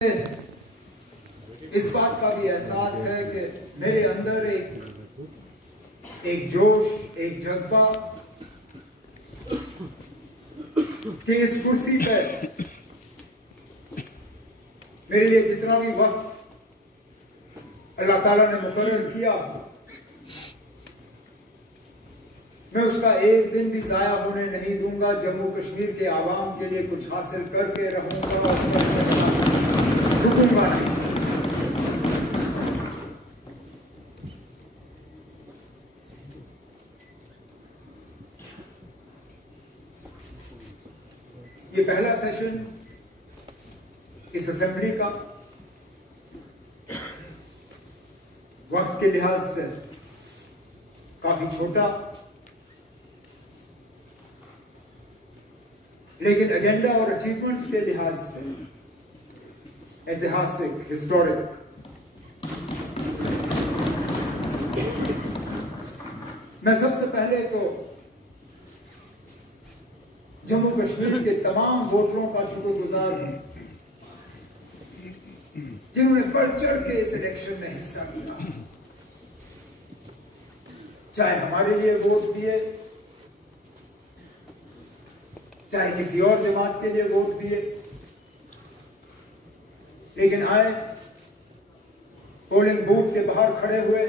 इस बात का भी एहसास है कि मेरे अंदर एक जोश, एक जज्बा कि इस कुर्सी पर मेरे लिए जितना भी वक्त अल्लाह ताला ने मुकर्रर किया, मैं उसका एक दिन भी जाया होने नहीं दूंगा। जम्मू कश्मीर के आवाम के लिए कुछ हासिल करके रहूंगा, रुकूंगा नहीं। ये पहला सेशन इस असेंबली का वक्त के लिहाज से काफी छोटा, लेकिन एजेंडा और अचीवमेंट्स के लिहाज से ऐतिहासिक, हिस्टोरिक। मैं सबसे पहले तो जम्मू कश्मीर के तमाम वोटरों का शुक्रगुजार हूं जिन्होंने बढ़ चढ़ के इस इलेक्शन में हिस्सा लिया, चाहे हमारे लिए वोट दिए, चाहे किसी और जमात के लिए वोट दिए, लेकिन आए, पोलिंग बूथ के बाहर खड़े हुए,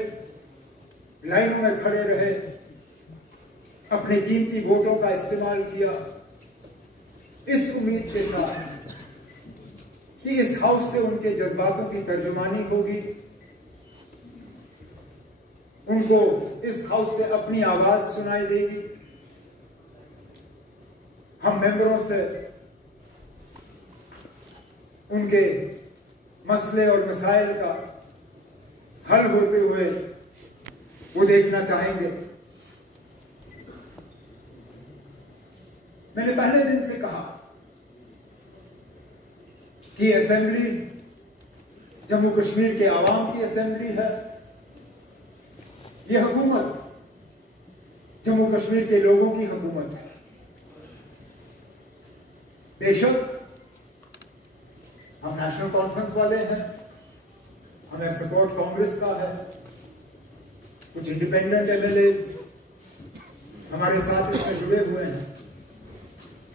लाइनों में खड़े रहे, अपने कीमती वोटों का इस्तेमाल किया, इस उम्मीद के साथ कि इस हाउस से उनके जज्बातों की तर्जुमानी होगी, उनको इस हाउस से अपनी आवाज सुनाई देगी, हम मेंबरों से उनके मसले और मसाइल का हल होते हुए वो देखना चाहेंगे। मैंने पहले दिन से कहा कि असेंबली जम्मू कश्मीर के आवाम की असेंबली है, यह हुकूमत जम्मू कश्मीर के लोगों की हुकूमत है। बेशक हम नेशनल कॉन्फ्रेंस वाले हैं, हमें सपोर्ट कांग्रेस का है, कुछ इंडिपेंडेंट एमएलएज हमारे साथ इसमें जुड़े हुए हैं,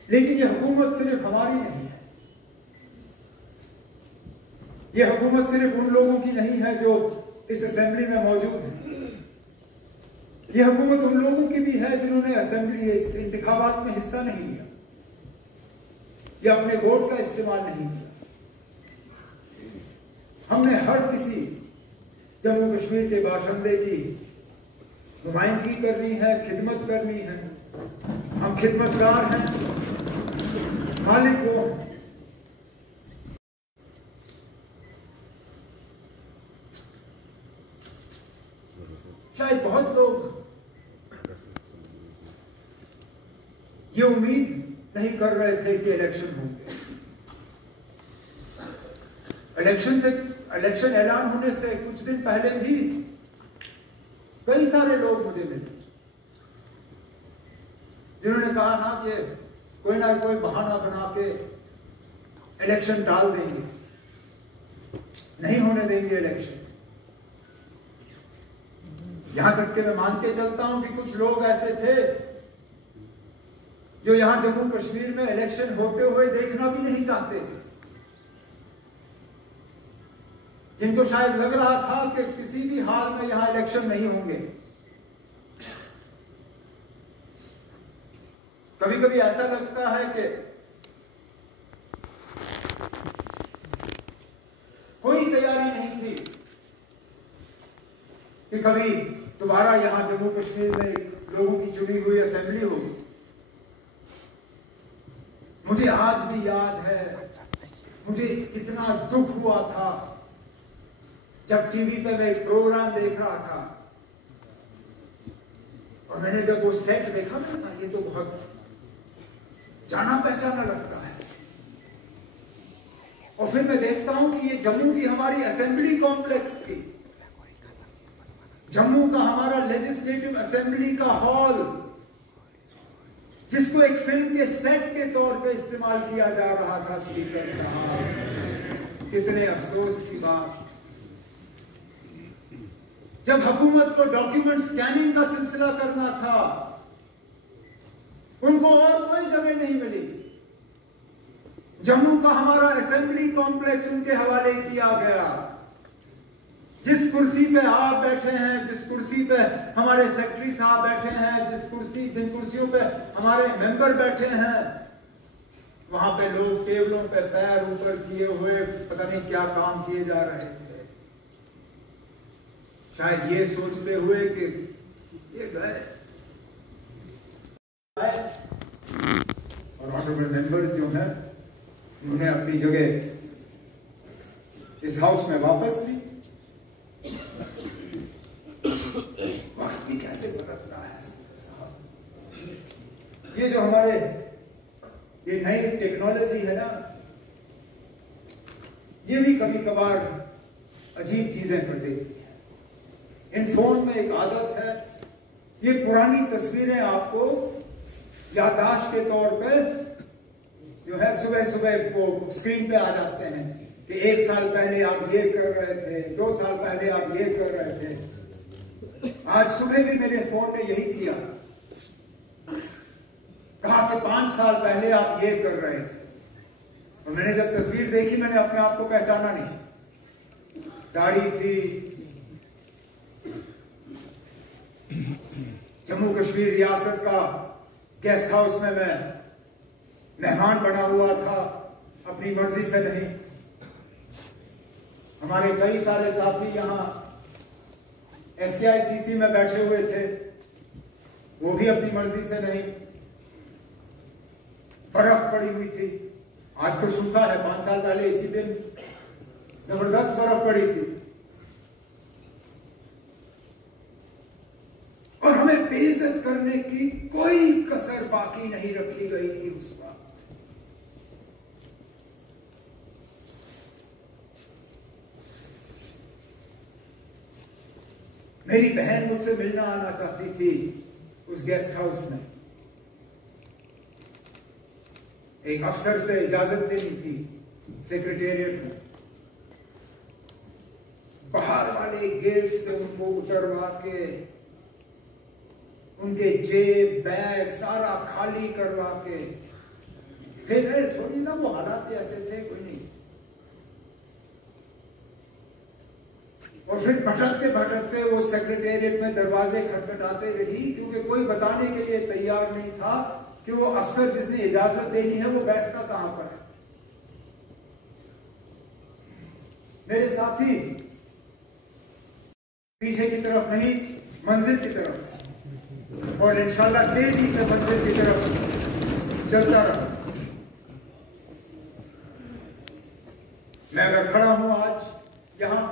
लेकिन यह हुकूमत सिर्फ हमारी नहीं है, यह हुकूमत सिर्फ उन लोगों की नहीं है जो इस असेंबली में मौजूद हैं, यह हुकूमत उन लोगों की भी है जिन्होंने असेंबली इंतखाबात में हिस्सा नहीं लिया या अपने वोट का इस्तेमाल नहीं किया। हमने हर किसी जम्मू कश्मीर के बाशिंदे की नुमाइंदगी करनी है, खिदमत करनी है। हम खिदमतगार हैं, मालिक वो हैं। शायद बहुत लोग ये उम्मीद नहीं कर रहे थे कि इलेक्शन होंगे। इलेक्शन ऐलान होने से कुछ दिन पहले भी कई सारे लोग मुझे मिले जिन्होंने कहा ना कि कोई ना कोई बहाना बना के इलेक्शन टाल देंगे, नहीं होने देंगे इलेक्शन। यहां तक कि मैं मान के चलता हूं कि कुछ लोग ऐसे थे जो यहां जम्मू कश्मीर में इलेक्शन होते हुए देखना भी नहीं चाहते थे, जिनको शायद लग रहा था कि किसी भी हाल में यहां इलेक्शन नहीं होंगे। कभी कभी ऐसा लगता है कि कोई तैयारी नहीं थी कि कभी दोबारा यहां जम्मू कश्मीर में लोगों की चुनी हुई असेंबली होगी। मुझे आज भी याद है मुझे कितना दुख हुआ था जब टीवी पे मैं एक प्रोग्राम देख रहा था और मैंने जब वो सेट देखा, मैंने कहा ये तो बहुत जाना पहचाना लगता है। और फिर मैं देखता हूं कि ये जम्मू की हमारी असेंबली कॉम्प्लेक्स थी, जम्मू का हमारा लेजिस्लेटिव असेंबली का हॉल, जिसको एक फिल्म के सेट के तौर पे इस्तेमाल किया जा रहा था। स्पीकर साहब, कितने अफसोस की बात, जब हुकूमत को डॉक्यूमेंट स्कैनिंग का सिलसिला करना था, उनको और कोई जगह नहीं मिली। जम्मू का हमारा असेंबली कॉम्प्लेक्स उनके हवाले किया गया। जिस कुर्सी पे आप बैठे हैं, जिस कुर्सी पे हमारे सेक्रेटरी साहब बैठे हैं, जिन कुर्सियों पे हमारे मेंबर बैठे हैं, वहां पे लोग टेबलों पे पैर ऊपर किए हुए पता नहीं क्या काम किए जा रहे थे, शायद ये सोचते हुए कि ये गए। और ऑनरेबल मेंबर्स जो हैं उन्होंने अपनी जगह इस हाउस में वापस ली। वक्त भी कैसे बदलता है साहब। ये जो हमारे ये नई टेक्नोलॉजी है ना, ये भी कभी कभार अजीब चीजें कर देती है। इन फोन में एक आदत है, ये पुरानी तस्वीरें आपको याददाश्त के तौर पे जो है सुबह सुबह वो स्क्रीन पे आ जाते हैं कि 1 साल पहले आप ये कर रहे थे, 2 साल पहले आप ये कर रहे थे। आज सुबह भी मेरे फोन ने यही किया, कहा कि 5 साल पहले आप ये कर रहे थे। और मैंने जब तस्वीर देखी मैंने अपने आप को पहचाना नहीं। दाढ़ी थी, जम्मू कश्मीर रियासत का गेस्ट हाउस में मैं मेहमान बना हुआ था, अपनी मर्जी से नहीं। हमारे कई सारे साथी यहां SKICC में बैठे हुए थे, वो भी अपनी मर्जी से नहीं। बर्फ पड़ी हुई थी, आज तो सूखा है, 5 साल पहले इसी दिन जबरदस्त बर्फ पड़ी थी। और हमें बेइज्जत करने की कोई कसर बाकी नहीं रखी गई थी उस वक्त। मेरी बहन मुझसे मिलना आना चाहती थी उस गेस्ट हाउस में। एक अफसर से इजाजत लेनी थी सेक्रेटेरिएट में, बाहर वाले गेट से उनको उतरवा के उनके जेब बैग सारा खाली करवा के फिर थोड़ी ना, वो हालात ऐसे थे, कोई नहीं। और फिर भटकते भटकते वो सेक्रेटेरिएट में दरवाजे खटखटाते रही, क्योंकि कोई बताने के लिए तैयार नहीं था कि वो अफसर जिसने इजाजत देनी है वो बैठता कहां पर है। मेरे साथी पीछे की तरफ नहीं, मंजिल की तरफ, और इंशाल्लाह तेजी से मंजिल की तरफ चलता रहा। मैं अगर खड़ा हूं आज यहां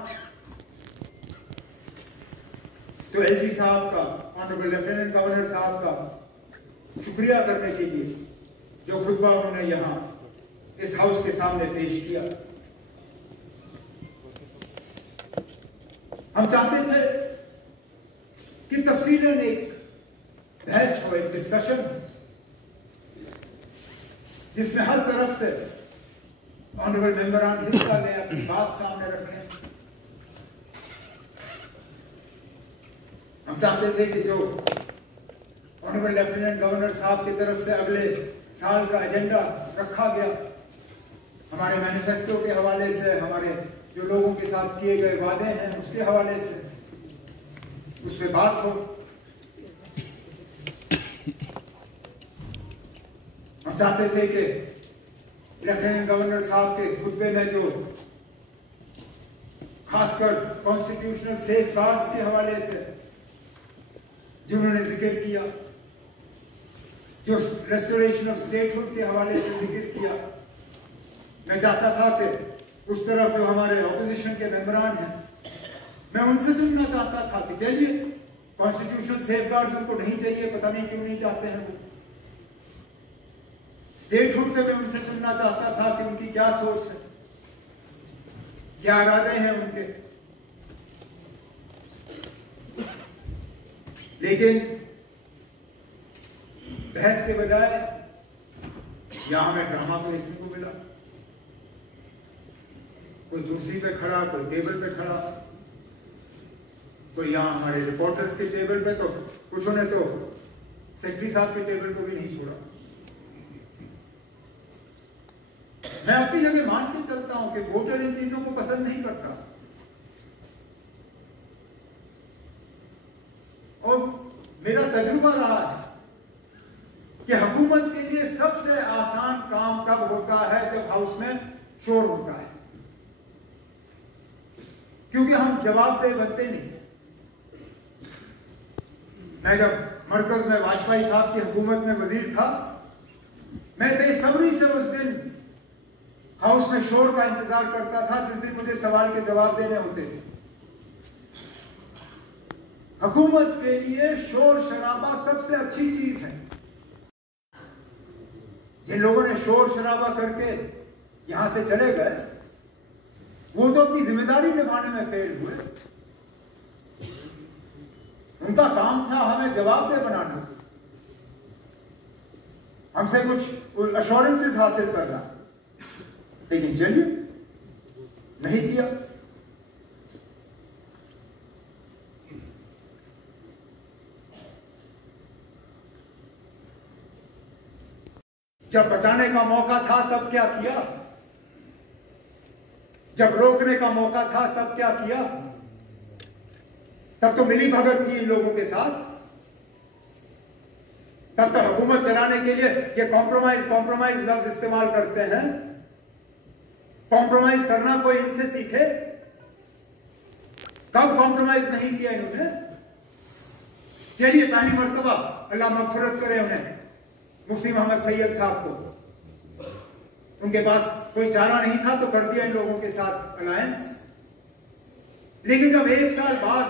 तो LG साहब का, ऑनरेबल लेफ्टिनेंट गवर्नर साहब का शुक्रिया करने के लिए, जो खुतबा उन्होंने यहां इस हाउस के सामने पेश किया। हम चाहते थे कि तफसीलन एक बहस हो, एक डिस्कशन, जिसमें हर तरफ से ऑनरेबल मेंबरान हिस्सा लें, अपनी बात सामने रखें। हम चाहते थे कि जो ऑनरेबल लेफ्टिनेंट गवर्नर साहब की तरफ से अगले साल का एजेंडा रखा गया, हमारे मैनिफेस्टो के हवाले से, हमारे जो लोगों के साथ किए गए वादे हैं उसके हवाले से, उस पर बात हो। हम चाहते थे कि लेफ्टिनेंट गवर्नर साहब के खुतबे में जो खासकर कॉन्स्टिट्यूशनल सेफगार्ड्स के हवाले से जो उन्होंने जिक्र किया, जो रेस्टोरेशन ऑफ स्टेटहुड के हवाले से जिक्र किया, मैं चाहता था कि उस तरफ जो हमारे ऑपोजिशन के मेंबरान हैं, मैं उनसे सुनना चाहता था कि चलिए कॉन्स्टिट्यूशनल सेफगार्ड्स उनको नहीं चाहिए, पता नहीं क्यों नहीं चाहते हैं वो। स्टेटहुड पे मैं उनसे सुनना चाहता था कि उनकी क्या सोच है, क्या इरादे हैं उनके। लेकिन बहस के बजाय यहां हमें ड्रामा को देखने को मिला। कोई कुर्सी पे खड़ा, कोई टेबल पे खड़ा, कोई यहाँ हमारे रिपोर्टर्स के टेबल पे, तो कुछ ने तो सेक्रेटरी साहब के टेबल को भी नहीं छोड़ा। मैं अपनी जगह मान के चलता हूं कि वोटर इन चीजों को पसंद नहीं करता। और मेरा तजुर्बा रहा है कि हुकूमत के लिए सबसे आसान काम तब होता है जब हाउस में शोर होता है, क्योंकि हम जवाबदेह बनते नहीं। मैं जब मरकज में वाजपेयी साहब की हुकूमत में वजीर था, मैं बेसब्री से उस दिन हाउस में शोर का इंतजार करता था जिस दिन मुझे सवाल के जवाब देने होते थे। हुकूमत के लिए शोर शराबा सबसे अच्छी चीज है। जिन लोगों ने शोर शराबा करके यहां से चले गए, वो तो अपनी जिम्मेदारी निभाने में फेल हुए। उनका काम था हमें जवाबदेह बनाना, हमसे कुछ अश्योरेंसेस हासिल करना, लेकिन चलिए नहीं किया। जब बचाने का मौका था तब क्या किया? जब रोकने का मौका था तब क्या किया? तब तो मिली भगत थी इन लोगों के साथ। तब तो हुकूमत चलाने के लिए ये कॉम्प्रोमाइज लफ्ज इस्तेमाल करते हैं। कॉम्प्रोमाइज करना कोई इनसे सीखे? कब कॉम्प्रोमाइज नहीं किया इन्होंने? चलिए पहली मर्तबा अल्लाह मगफिरत करे उन्हें, मुफ्ती मोहम्मद सैयद साहब को, उनके पास कोई चारा नहीं था तो कर दिया इन लोगों के साथ अलायंस। लेकिन जब 1 साल बाद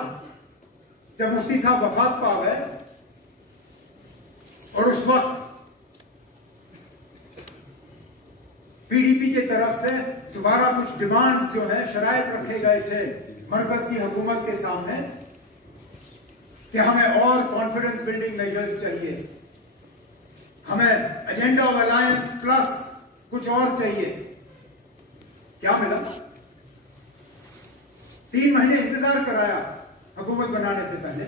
जब मुफ्ती साहब वफात पा गए और उस वक्त पीडीपी की तरफ से दोबारा कुछ डिमांड्स जो है, शराइत रखे गए थे मरकज की हुकूमत के सामने कि हमें और कॉन्फिडेंस बिल्डिंग मेजर्स चाहिए, हमें एजेंडा ऑफ अलायंस प्लस कुछ और चाहिए। क्या मिला? 3 महीने इंतजार कराया हुकूमत बनाने से पहले,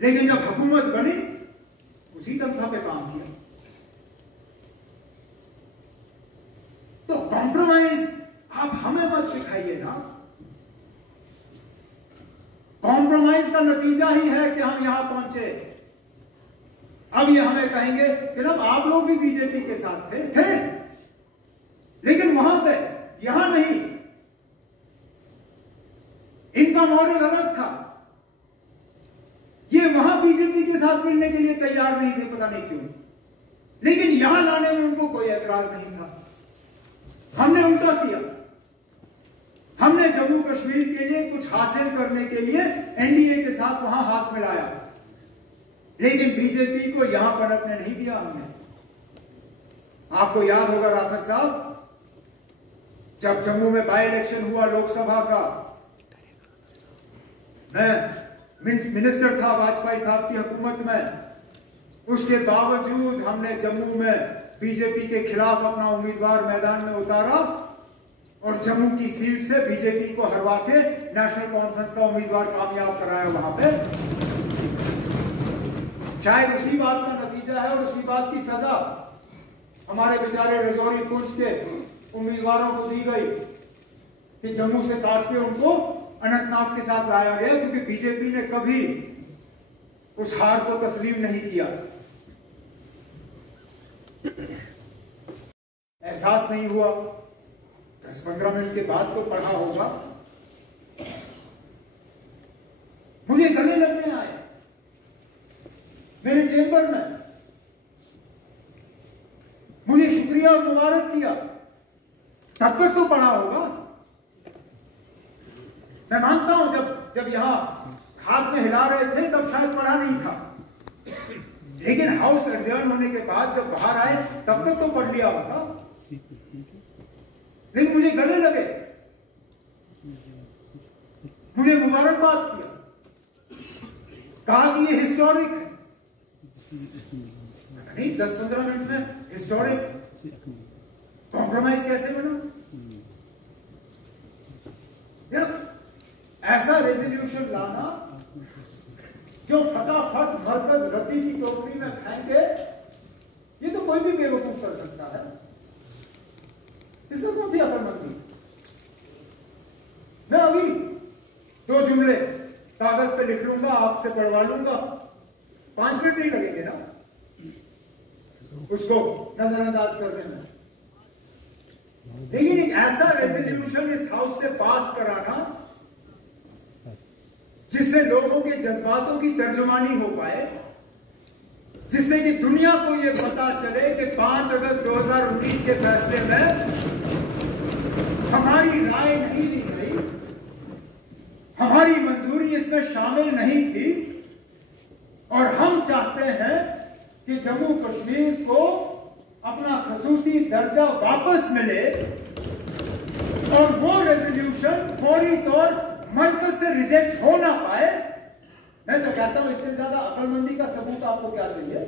लेकिन जब हुकूमत बनी उसी तमथा पे काम किया। तो कॉम्प्रोमाइज आप हमें मत सिखाइए ना। कॉम्प्रोमाइज का नतीजा ही है कि हम यहां पहुंचे। अब ये हमें कहेंगे कि ना आप लोग भी बीजेपी के साथ थे, लेकिन वहां पे, यहां नहीं। इनका मॉडल अलग था, ये वहां बीजेपी के साथ मिलने के लिए तैयार नहीं थे, पता नहीं क्यों, लेकिन यहां लाने में उनको कोई एतराज नहीं था। हमने उल्टा किया। हमने जम्मू कश्मीर के लिए कुछ हासिल करने के लिए एनडीए के साथ वहां हाथ मिलाया, लेकिन बीजेपी को यहां पनपने नहीं दिया हमने। आपको याद होगा राठौर साहब, जब जम्मू में बाई इलेक्शन हुआ लोकसभा का, मैं मिनिस्टर था वाजपेयी साहब की हुकूमत में, उसके बावजूद हमने जम्मू में बीजेपी के खिलाफ अपना उम्मीदवार मैदान में उतारा और जम्मू की सीट से बीजेपी को हरवा के नेशनल कॉन्फ्रेंस का उम्मीदवार कामयाब कराया वहां पे। शायद उसी बात का नतीजा है और उसी बात की सजा हमारे बेचारे रजौरी पुंछ के उम्मीदवारों को दी गई कि जम्मू से काट के उनको अनंतनाग के साथ लाया गया, क्योंकि बीजेपी ने कभी उस हार को तस्लीम नहीं किया। एहसास नहीं हुआ। 10-15 मिनट के बाद तो पढ़ा होगा। मुझे गले लगने आए मेरे चेंबर में, मुझे शुक्रिया और मुबारक किया। तब तक तो पढ़ा होगा। मैं मानता हूं जब यहां हाथ में हिला रहे थे तब शायद पढ़ा नहीं था, लेकिन हाउस एडजर्न होने के बाद जब बाहर आए तब तक तो पढ़ लिया होगा। लेकिन मुझे गले लगे, मुझे मुबारकबाद किया, कहा कि ये हिस्टोरिक है। नहीं, 10-15 मिनट में हिस्टोरिक कॉम्प्रोमाइज कैसे बना? ऐसा रेजोल्यूशन लाना जो फटाफट मरकज रद्दी की टोकरी में फेंके, ये तो कोई भी बेवकूफ कर सकता है। इसमें कौन सी अकलमंदी? मैं अभी 2 जुमले कागज पे लिख लूंगा, आपसे पढ़वा लूंगा, 5 मिनट नहीं लगेंगे ना उसको नजरअंदाज करने में। लेकिन एक ऐसा रेजोल्यूशन इस हाउस से पास कराना जिससे लोगों के जज्बातों की तर्जुमानी हो पाए, जिससे कि दुनिया को यह पता चले कि 5 अगस्त 2019 के फैसले में हमारी राय नहीं ली गई, हमारी मंजूरी इसमें शामिल नहीं थी, और हम चाहते हैं कि जम्मू कश्मीर को अपना खसूसी दर्जा वापस मिले, और वो रेजोल्यूशन फौरी तौर मरकज से रिजेक्ट हो ना पाए। मैं तो कहता हूं इससे ज्यादा अकलमंदी का सबूत आपको क्या चाहिए?